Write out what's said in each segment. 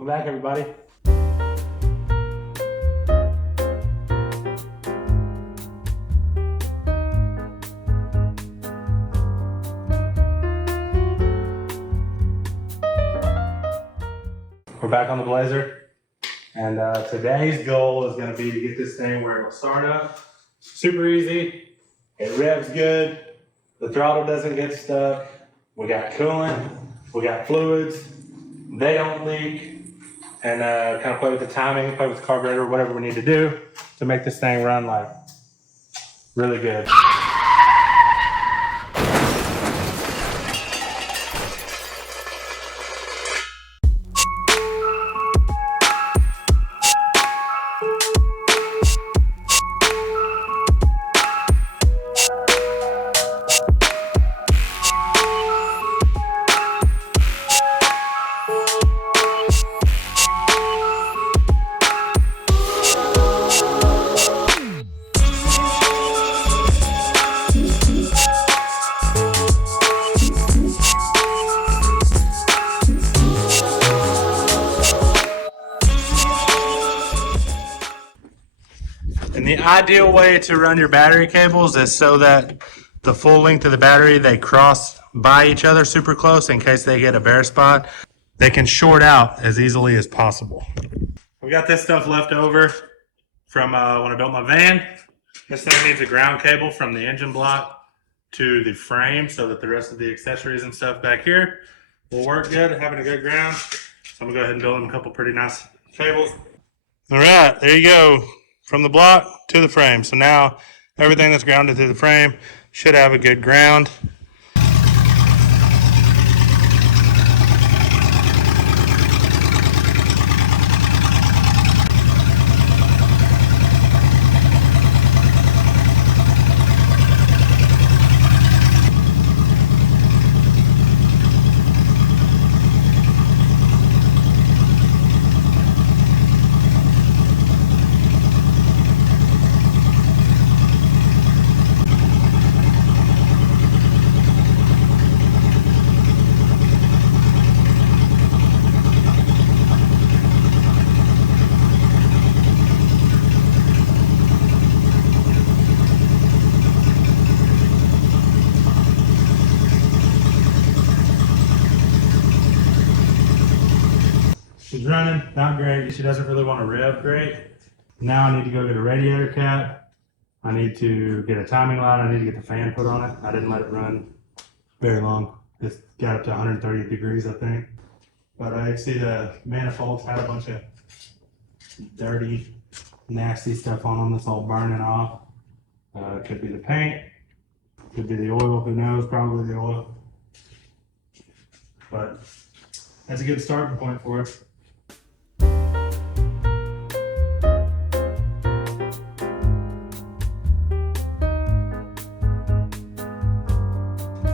Welcome back, everybody. We're back on the Blazer, and today's goal is going to be to get this thing where it'll start up. Super easy. It revs good. The throttle doesn't get stuck. We got coolant. We got fluids. They don't leak. And kind of play with the timing, play with the carburetor, whatever we need to do to make this thing run like really good. And the ideal way to run your battery cables is so that the full length of the battery, they cross by each other super close in case they get a bare spot. They can short out as easily as possible. We got this stuff left over from when I built my van. This thing needs a ground cable from the engine block to the frame so that the rest of the accessories and stuff back here will work good, having a good ground. So I'm gonna go ahead and build them a couple pretty nice cables. All right, there you go. From the block to the frame. So now everything that's grounded to the frame should have a good ground. She's running, not great. She doesn't really want to rev great. Now I need to go get a radiator cap. I need to get a timing light. I need to get the fan put on it. I didn't let it run very long. It's got up to 130 degrees, I think. But I see the manifolds had a bunch of dirty, nasty stuff on them that's all burning off. Could be the paint, could be the oil, who knows, probably the oil. But that's a good starting point for us.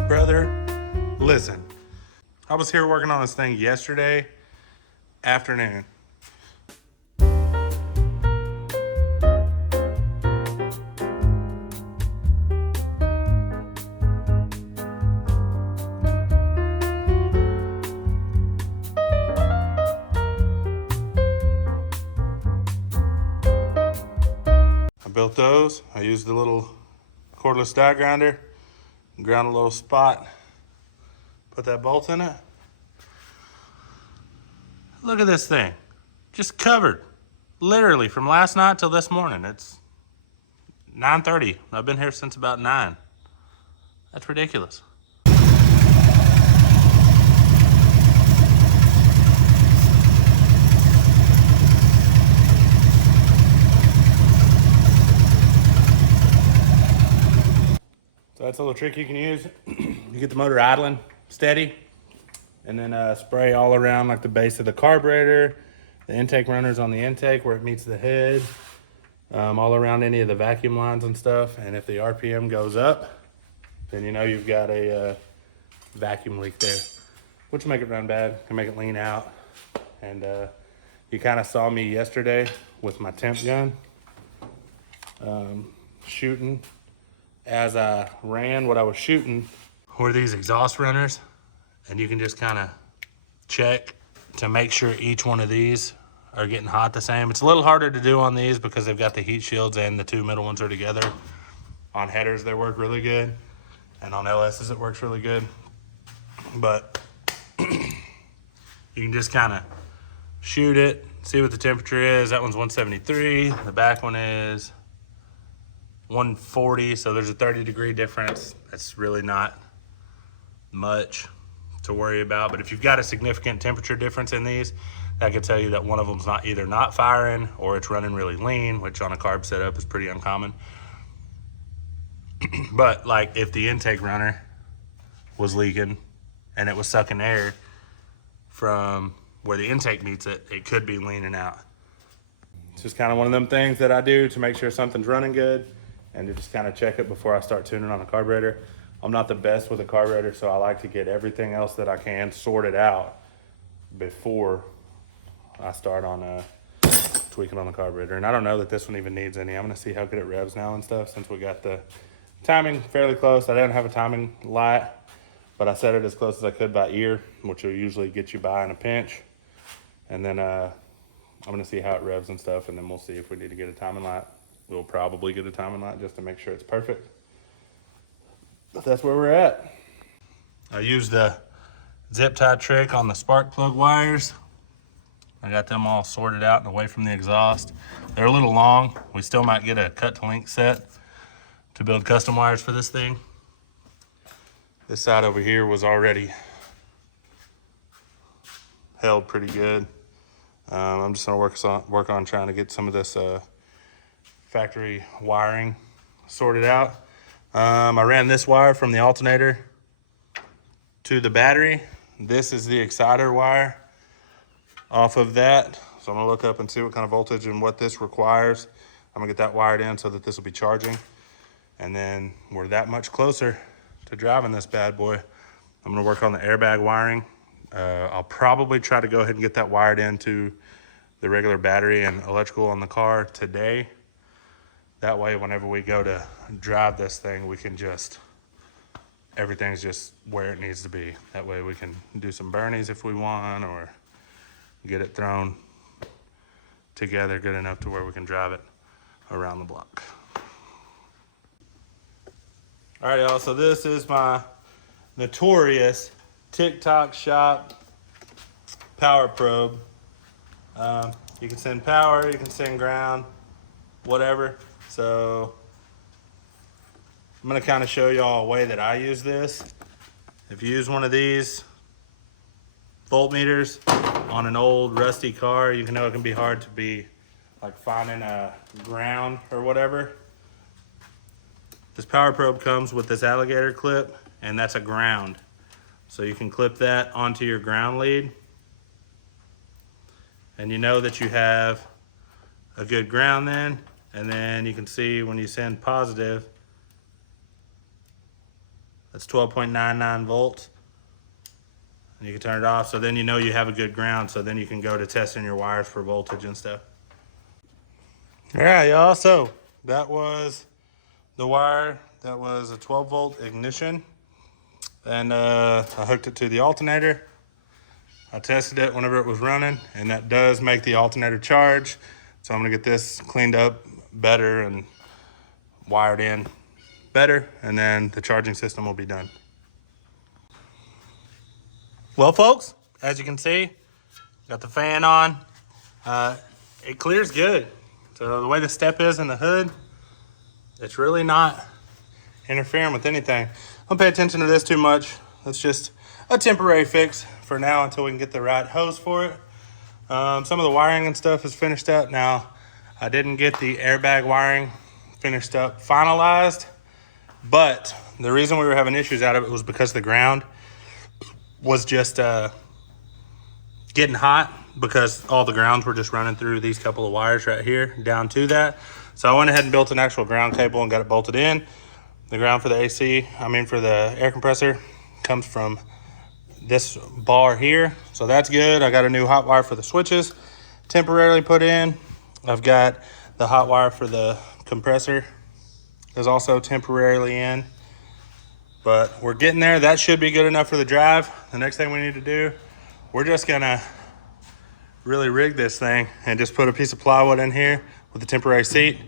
Brother, listen, I was here working on this thing yesterday afternoon. I built those. I used the little cordless die grinder. Ground a little spot, put that bolt in it. Look at this thing, just covered, literally from last night till this morning. It's 9:30. I've been here since about 9. That's ridiculous. So that's a little trick you can use. You get the motor idling steady and then spray all around like the base of the carburetor, the intake runners on the intake where it meets the head, all around any of the vacuum lines and stuff. And if the RPM goes up, then you know you've got a vacuum leak there, which will make it run bad, can make it lean out. And you kind of saw me yesterday with my temp gun shooting. As I ran, what I was shooting were these exhaust runners, and you can just kind of check to make sure each one of these are getting hot the same. It's a little harder to do on these because they've got the heat shields and the two middle ones are together. On headers, they work really good. And on LSs, it works really good. But you can just kind of shoot it, see what the temperature is. That one's 173. The back one is 140. So there's a 30-degree difference. That's really not much to worry about. But if you've got a significant temperature difference in these, that could tell you that one of them's either not firing or it's running really lean, which on a carb setup is pretty uncommon. But like if the intake runner was leaking and it was sucking air from where the intake meets it, it could be leaning out. It's just kind of one of them things that I do to make sure something's running good and to just kind of check it before I start tuning on a carburetor. I'm not the best with a carburetor, so I like to get everything else that I can sorted out before I start on tweaking on the carburetor. And I don't know that this one even needs any. I'm gonna see how good it revs now and stuff since we got the timing fairly close. I didn't have a timing light, but I set it as close as I could by ear, which will usually get you by in a pinch. And then I'm gonna see how it revs and stuff, and then we'll see if we need to get a timing light. We'll probably get a timing light just to make sure it's perfect. But that's where we're at. I used the zip tie trick on the spark plug wires. I got them all sorted out and away from the exhaust. They're a little long. We still might get a cut to length set to build custom wires for this thing. This side over here was already held pretty good. I'm just gonna work on trying to get some of this factory wiring sorted out. I ran this wire from the alternator to the battery. This is the exciter wire off of that. So I'm gonna look up and see what kind of voltage and what this requires. I'm gonna get that wired in so that this will be charging. And then we're that much closer to driving this bad boy. I'm gonna work on the airbag wiring. I'll probably try to go ahead and get that wired into the regular battery and electrical on the car today. That way, whenever we go to drive this thing, we can everything's just where it needs to be. That way we can do some burnies if we want, or get it thrown together good enough to where we can drive it around the block. All right, y'all, so this is my notorious TikTok shop power probe. You can send power, you can send ground, whatever. So I'm gonna kind of show y'all a way that I use this. If you use one of these voltmeters on an old rusty car, you can know it can be hard to be like finding a ground or whatever. This power probe comes with this alligator clip, and that's a ground. So you can clip that onto your ground lead, and you know that you have a good ground then. And then you can see when you send positive, that's 12.99 volts. And you can turn it off, so then you know you have a good ground, so then you can go to testing your wires for voltage and stuff. All right, y'all, so that was the wire. That was a 12 volt ignition. And I hooked it to the alternator. I tested it whenever it was running, and that does make the alternator charge. So I'm gonna get this cleaned up better and wired in better, and then the charging system will be done. Well, folks, as you can see, got the fan on. It clears good. So the way the step is in the hood, it's really not interfering with anything. Don't pay attention to this too much. It's just a temporary fix for now until we can get the right hose for it. Some of the wiring and stuff is finished up. Now, I didn't get the airbag wiring finished up, finalized, but the reason we were having issues out of it was because the ground was just getting hot, because all the grounds were just running through these couple of wires right here down to that. So I went ahead and built an actual ground cable and got it bolted in. The ground for the for the air compressor comes from this bar here. So that's good. I got a new hot wire for the switches temporarily put in. I've got the hot wire for the compressor is also temporarily in, but we're getting there. That should be good enough for the drive. The next thing we need to do, we're just gonna really rig this thing and just put a piece of plywood in here with a temporary seat,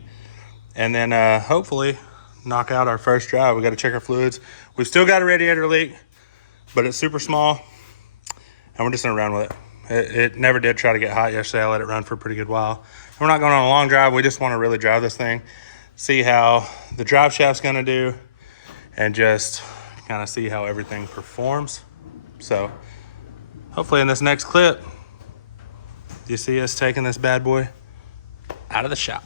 and then hopefully knock out our first drive. We got to check our fluids. We've still got a radiator leak, but it's super small, and we're just gonna run with it. It never did try to get hot yesterday. I let it run for a pretty good while. And we're not going on a long drive. We just want to really drive this thing, see how the drive shaft's gonna do, and just kind of see how everything performs. So hopefully in this next clip, you see us taking this bad boy out of the shop.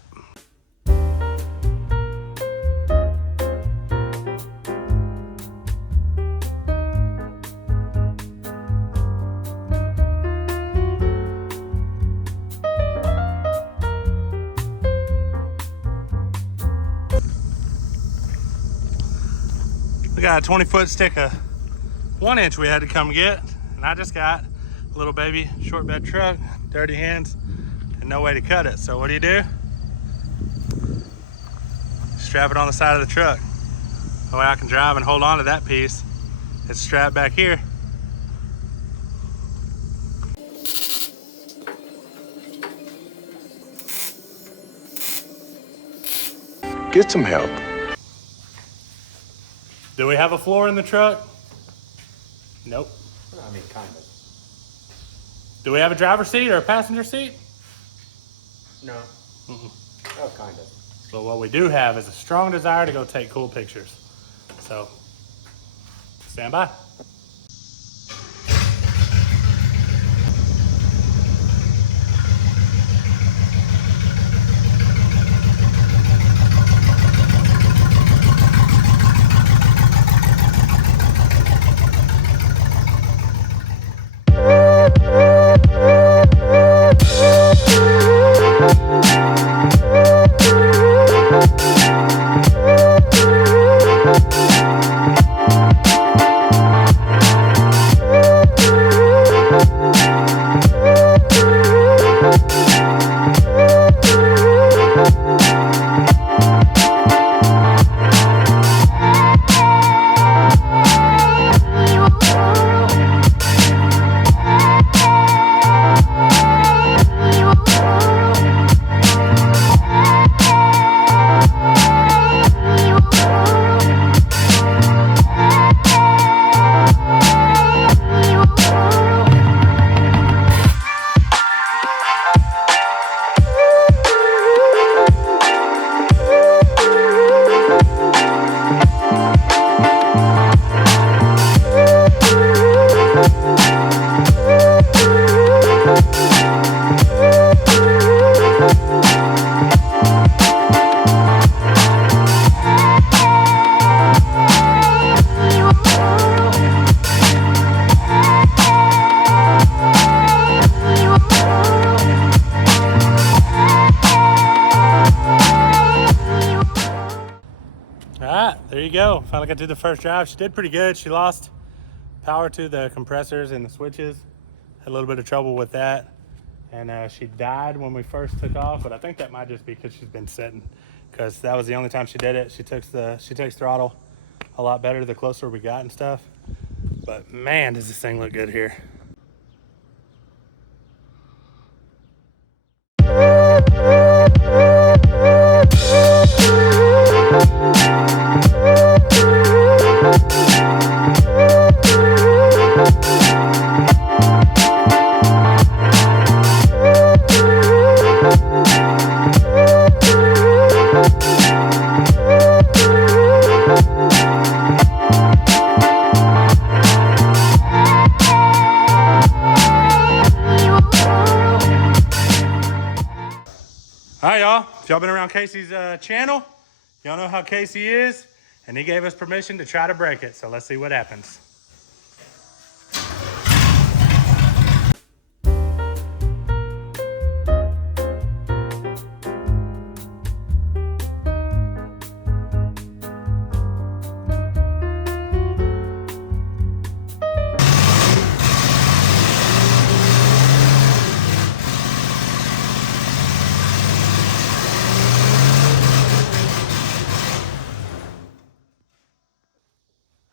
We got a 20-foot stick of 1 inch we had to come get, and I just got a little baby short bed truck, dirty hands, and no way to cut it. So what do? Strap it on the side of the truck. That way I can drive and hold on to that piece. It's strapped back here. Get some help. Do we have a floor in the truck? Nope. I mean, kind of. Do we have a driver's seat or a passenger seat? No. Oh, kind of. So what we do have is a strong desire to go take cool pictures. So, stand by. There you go. Finally got to do the first drive. She did pretty good. She lost power to the compressors and the switches. Had a little bit of trouble with that. And she died when we first took off, but I think that might just be because she's been sitting, because that was the only time she did it. She takes throttle a lot better the closer we got and stuff. But man, does this thing look good here. All right, y'all. If y'all been around Casey's channel, y'all know how Casey is, and he gave us permission to try to break it. So let's see what happens.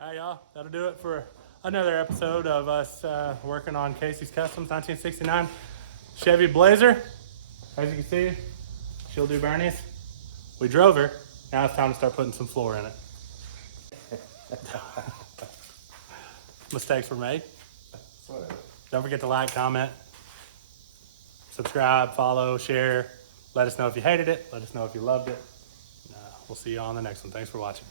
All right, y'all, that'll do it for another episode of us working on Casey's Customs 1969 Chevy Blazer. As you can see, she'll do Bernie's. We drove her. Now it's time to start putting some floor in it. Mistakes were made. Whatever. Don't forget to like, comment, subscribe, follow, share. Let us know if you hated it. Let us know if you loved it. We'll see you on the next one. Thanks for watching.